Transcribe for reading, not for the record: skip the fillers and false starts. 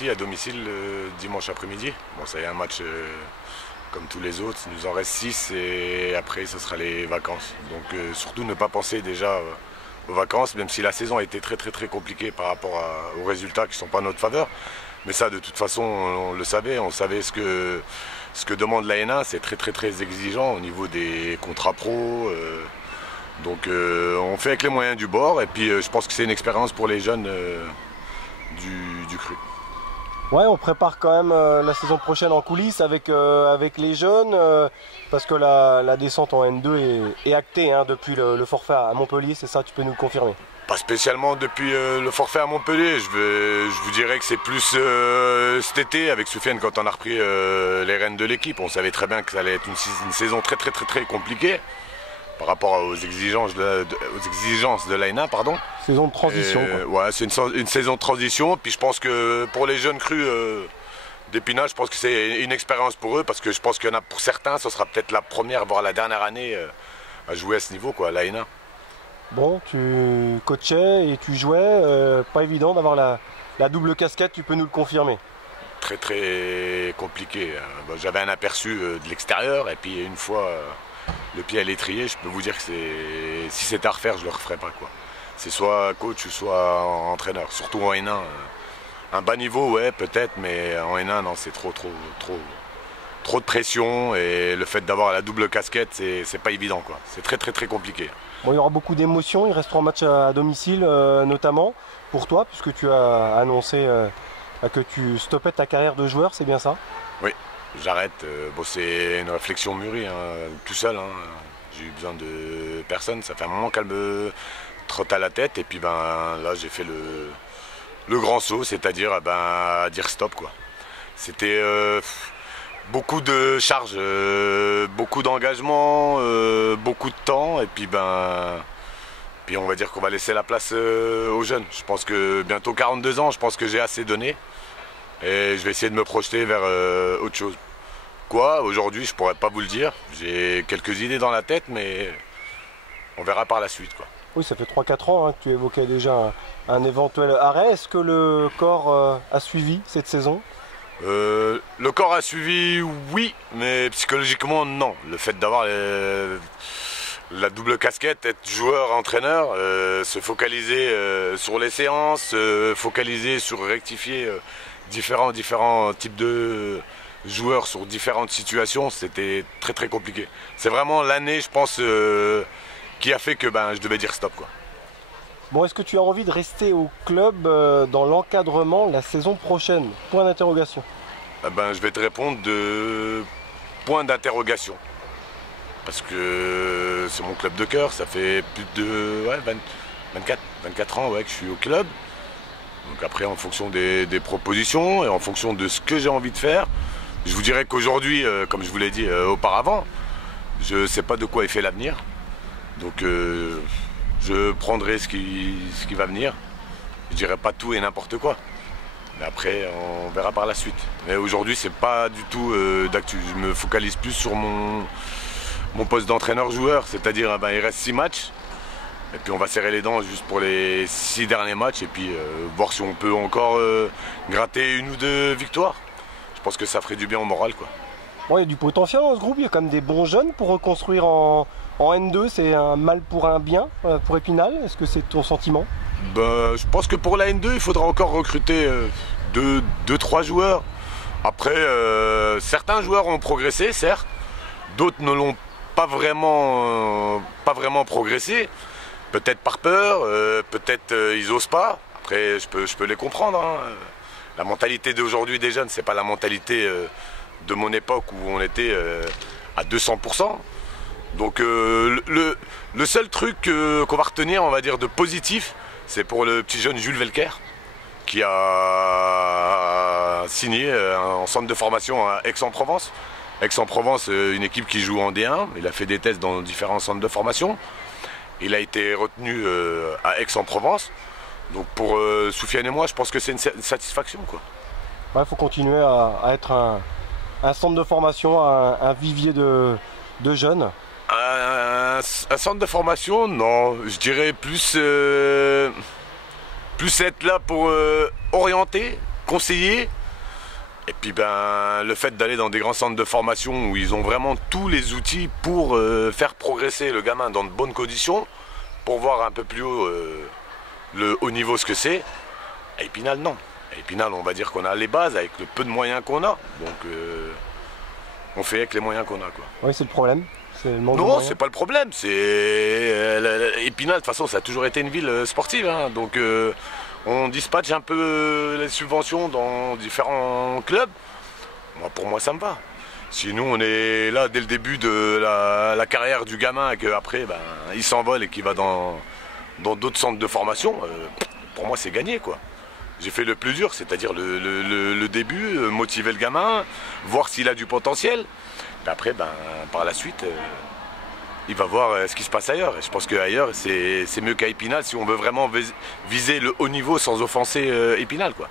ici à domicile dimanche après-midi. Bon, ça y est, un match comme tous les autres. Il nous en reste 6 et après ce sera les vacances. Donc surtout ne pas penser déjà aux vacances, même si la saison a été très compliquée par rapport aux résultats qui ne sont pas en notre faveur. Mais ça, de toute façon, on le savait. On savait ce que demande la N1. C'est très exigeant au niveau des contrats pro. Donc on fait avec les moyens du bord. Et puis je pense que c'est une expérience pour les jeunes du cru. Ouais, on prépare quand même la saison prochaine en coulisses avec les jeunes, parce que la descente en N2 est actée depuis le forfait à Montpellier, c'est ça, tu peux nous le confirmer? Pas spécialement depuis le forfait à Montpellier, je vous dirais que c'est plus cet été avec Soufiane quand on a repris les rênes de l'équipe. On savait très bien que ça allait être une saison très compliquée par rapport aux exigences de l'ANA, pardon. Saison de transition. Ouais, c'est une saison de transition. Puis je pense que pour les jeunes crus d'Épinal, je pense que c'est une expérience pour eux, parce que je pense qu'il y en a pour certains, ce sera peut-être la première, voire la dernière année à jouer à ce niveau, quoi, à l'ANA. Bon, tu coachais et tu jouais, pas évident d'avoir la double casquette, tu peux nous le confirmer? Très compliqué. J'avais un aperçu de l'extérieur, et puis une fois le pied à l'étrier, je peux vous dire que si c'était à refaire, je le referais pas, quoi. C'est soit coach ou soit entraîneur, surtout en N1. Un bas niveau, ouais, peut-être, mais en N1, non, c'est trop de pression, et le fait d'avoir la double casquette, c'est pas évident, quoi. C'est très compliqué. Bon, il y aura beaucoup d'émotions, il reste 3 matchs à domicile notamment pour toi, puisque tu as annoncé que tu stoppais ta carrière de joueur, c'est bien ça? Oui, j'arrête. Bon, c'est une réflexion mûrie, tout seul. J'ai eu besoin de personne, ça fait un moment qu'elle me trotte à la tête, et puis là j'ai fait le grand saut, c'est-à-dire dire stop, quoi. C'était beaucoup de charges, beaucoup d'engagement, beaucoup de temps, et puis on va dire qu'on va laisser la place aux jeunes. Je pense que bientôt 42 ans, je pense que j'ai assez donné, et je vais essayer de me projeter vers autre chose. Quoi, aujourd'hui, je pourrais pas vous le dire. J'ai quelques idées dans la tête, mais on verra par la suite, quoi. Oui, ça fait 3-4 ans que tu évoquais déjà un éventuel arrêt. Est-ce que le corps a suivi cette saison? Le corps a suivi, oui, mais psychologiquement, non. Le fait d'avoir la double casquette, être joueur-entraîneur, se focaliser sur les séances, se focaliser sur rectifier différents types de joueurs sur différentes situations, c'était très compliqué. C'est vraiment l'année, je pense, qui a fait que je devais dire stop, quoi. Bon, est-ce que tu as envie de rester au club dans l'encadrement la saison prochaine? Point d'interrogation. Je vais te répondre de point d'interrogation. Parce que c'est mon club de cœur, ça fait plus de 24 ans, que je suis au club. Donc après, en fonction des propositions et en fonction de ce que j'ai envie de faire, je vous dirais qu'aujourd'hui, comme je vous l'ai dit auparavant, je ne sais pas de quoi est fait l'avenir. Donc je prendrai ce qui va venir. Je dirais pas tout et n'importe quoi. Mais après, on verra par la suite. Mais aujourd'hui, c'est pas du tout d'actu. Je me focalise plus sur mon poste d'entraîneur-joueur. C'est-à-dire, il reste 6 matchs. Et puis on va serrer les dents juste pour les 6 derniers matchs. Et puis voir si on peut encore gratter 1 ou 2 victoires. Je pense que ça ferait du bien au moral, quoi. Bon, il y a du potentiel dans ce groupe. Il y a quand même des bons jeunes pour reconstruire en N2. C'est un mal pour un bien pour Épinal. Est-ce que c'est ton sentiment? Je pense que pour la N2, il faudra encore recruter 2-3 joueurs. Après, certains joueurs ont progressé, certes. D'autres ne l'ont pas vraiment progressé. Peut-être par peur, peut-être ils osent pas. Après, je peux les comprendre. La mentalité d'aujourd'hui des jeunes, c'est pas la mentalité de mon époque où on était à 200%. Donc le seul truc qu'on va retenir, on va dire, de positif, c'est pour le petit jeune Jules Velker, qui a signé en centre de formation à Aix-en-Provence. Aix-en-Provence, une équipe qui joue en D1. Il a fait des tests dans différents centres de formation. Il a été retenu à Aix-en-Provence. Donc pour Soufiane et moi, je pense que c'est une satisfaction, quoi. Ouais, faut continuer à être un centre de formation, un vivier de jeunes. Un centre de formation, non. Je dirais plus être là pour orienter conseillé. Et puis ben, le fait d'aller dans des grands centres de formation où ils ont vraiment tous les outils pour faire progresser le gamin dans de bonnes conditions, pour voir un peu plus haut le haut niveau ce que c'est. À Épinal, non. À Épinal, on va dire qu'on a les bases avec le peu de moyens qu'on a. Donc on fait avec les moyens qu'on a, quoi. Oui, c'est le problème. Non, c'est pas le problème. Épinal, de toute façon, ça a toujours été une ville sportive. Hein. Donc on dispatche un peu les subventions dans différents clubs. Moi, pour moi, ça me va. Si nous, on est là dès le début de la carrière du gamin et qu'après, ben, il s'envole et qu'il va dans d'autres centres de formation, pour moi, c'est gagné, quoi. J'ai fait le plus dur, c'est-à-dire le début, motiver le gamin, voir s'il a du potentiel. Et après, ben, par la suite, il va voir ce qui se passe ailleurs. Et je pense qu'ailleurs, c'est mieux qu'à Épinal si on veut vraiment viser le haut niveau sans offenser Épinal, quoi.